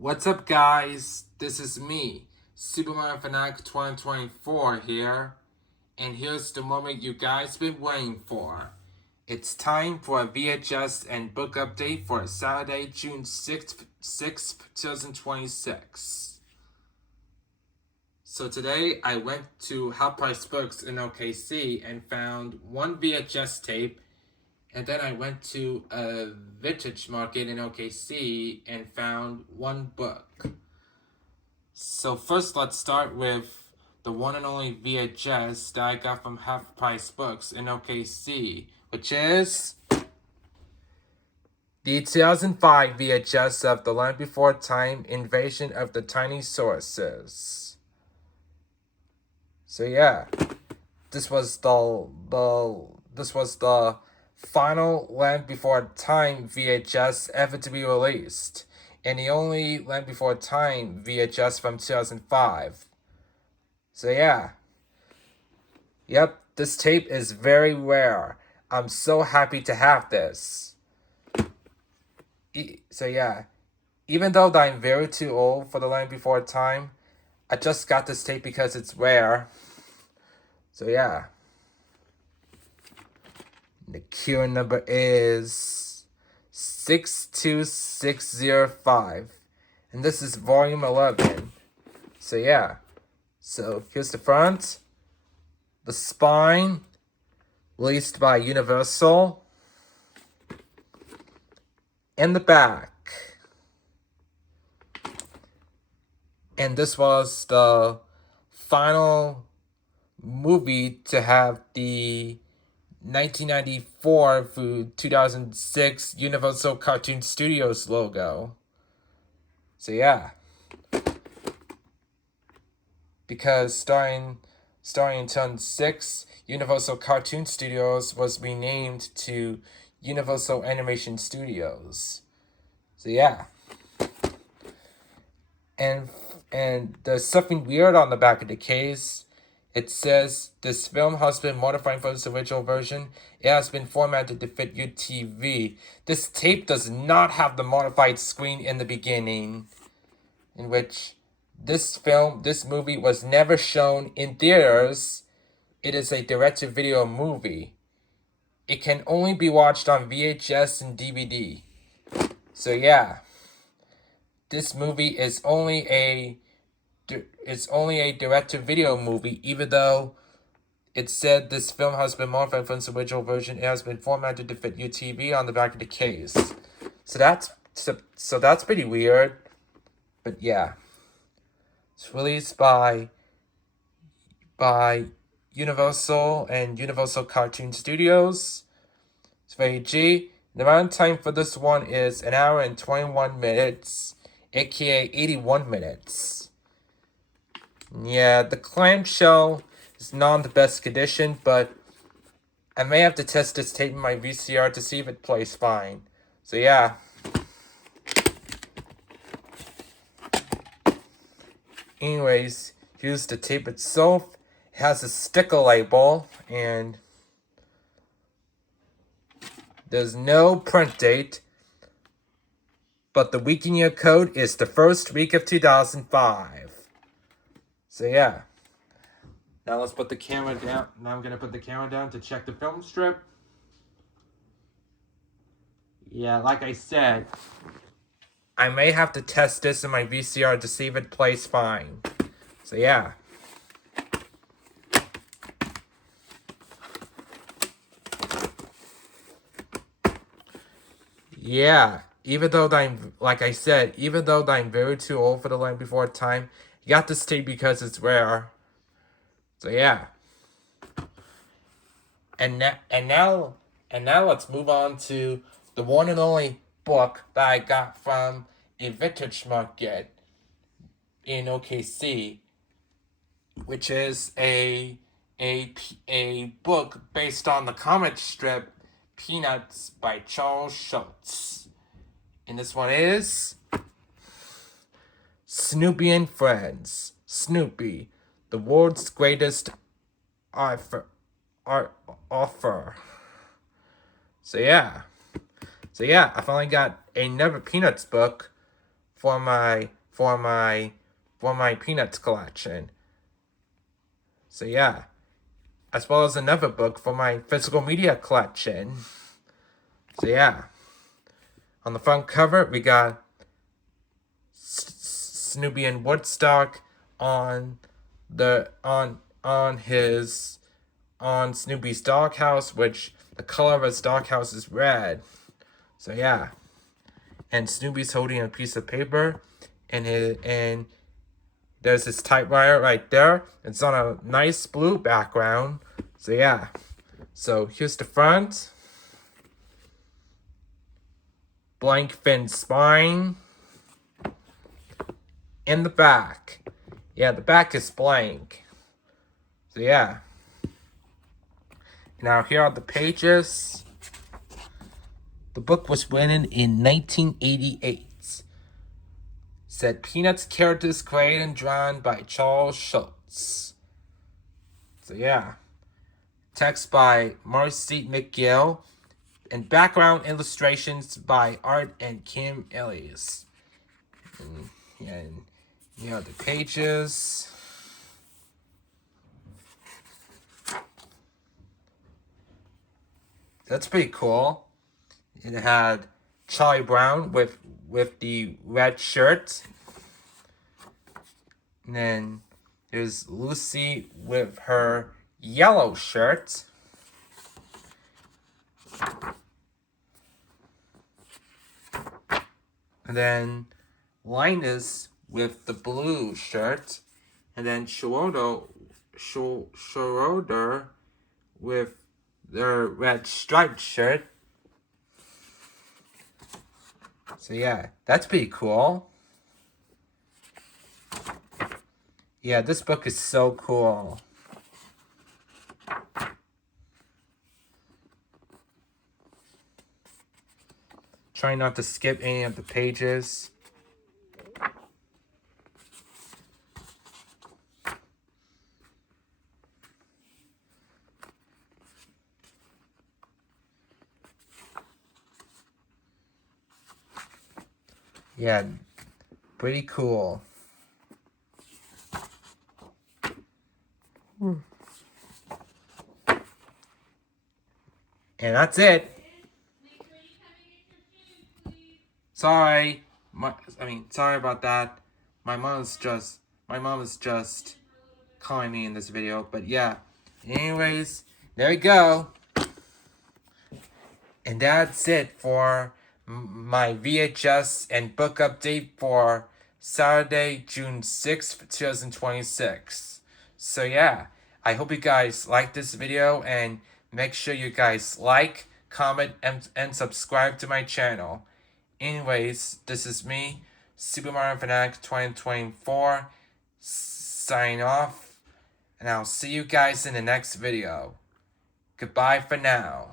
What's up, guys? This is me, Superman Fanatic 2024 here, and here's the moment you guys been waiting for. It's time for a VHS and book update for Saturday, June 6th, 2026. So today I went to Half Price Books in OKC and found one VHS tape, and then I went to a vintage market in OKC and found one book. So first, let's start with the one and only VHS that I got from Half Price Books in OKC, which is the 2005 VHS of The Land Before Time: Invasion of the Tiny Sauruses. So yeah, this was the final Land Before Time VHS ever to be released, and the only Land Before Time VHS from 2005. So yeah. Yep, this tape is very rare. I'm so happy to have this. So yeah, even though I'm very too old for The Land Before Time, I just got this tape because it's rare. So yeah. The queue number is 62605. And this is volume 11. So yeah. So here's the front. The spine, released by Universal. And the back. And this was the final movie to have the 1994 through 2006 Universal Cartoon Studios logo. So yeah. Because starting in 2006, Universal Cartoon Studios was renamed to Universal Animation Studios. So yeah. And there's something weird on the back of the case. It says, this film has been modified from its original version. It has been formatted to fit your TV. This tape does not have the modified screen in the beginning, in which this movie was never shown in theaters. It is a direct-to-video movie. It can only be watched on VHS and DVD. So yeah, this movie is only a direct-to-video movie, even though it said this film has been modified from its original version. It has been formatted to fit your TV on the back of the case. So that's pretty weird. But yeah, it's released by Universal and Universal Cartoon Studios. It's very G. The amount of time for this one is 1 hour and 21 minutes, aka 81 minutes. Yeah, the clamshell is not in the best condition, but I may have to test this tape in my VCR to see if it plays fine. So yeah. Anyways, here's the tape itself. It has a sticker label, and there's no print date, but the week in year code is the first week of 2005. So yeah. Now let's put the camera down. Now I'm going to put the camera down to check the film strip. Yeah, like I said, I may have to test this in my VCR to see if it plays fine. So yeah. Yeah, even though I'm very too old for The Land Before Time, you got this tape because it's rare. So yeah. And now let's move on to the one and only book that I got from a vintage market in OKC, which is a book based on the comic strip Peanuts by Charles Schulz. And this one is Snoopy and Friends. Snoopy, the world's greatest author. So yeah, I finally got another Peanuts book for my Peanuts collection. So yeah, as well as another book for my physical media collection. So yeah, on the front cover we got Snoopy and Woodstock on Snoopy's doghouse, which the color of his doghouse is red. So yeah, and Snoopy's holding a piece of paper, and there's his typewriter right there. It's on a nice blue background. So yeah, so here's the front, blank fin spine, and the back. Yeah, the back is blank. So yeah. Now here are the pages. The book was written in 1988. Said Peanuts characters created and drawn by Charles Schulz. So yeah. Text by Marcy McGill. And background illustrations by Art and Kim Ellis. And here are the pages. That's pretty cool. It had Charlie Brown with the red shirt. And then there's Lucy with her yellow shirt. And then Linus with the blue shirt. And then Schroeder with their red striped shirt. So yeah, that's pretty cool. Yeah, this book is so cool. Try not to skip any of the pages. Yeah, pretty cool. And that's it. Sorry. Sorry about that. My mom is just calling me in this video, but yeah. Anyways, there we go. And that's it for my VHS and book update for Saturday, June 6th, 2026. So yeah, I hope you guys like this video, and make sure you guys like, comment, and subscribe to my channel. Anyways, this is me, Super Mario Fanatic 2024, signing off, and I'll see you guys in the next video. Goodbye for now.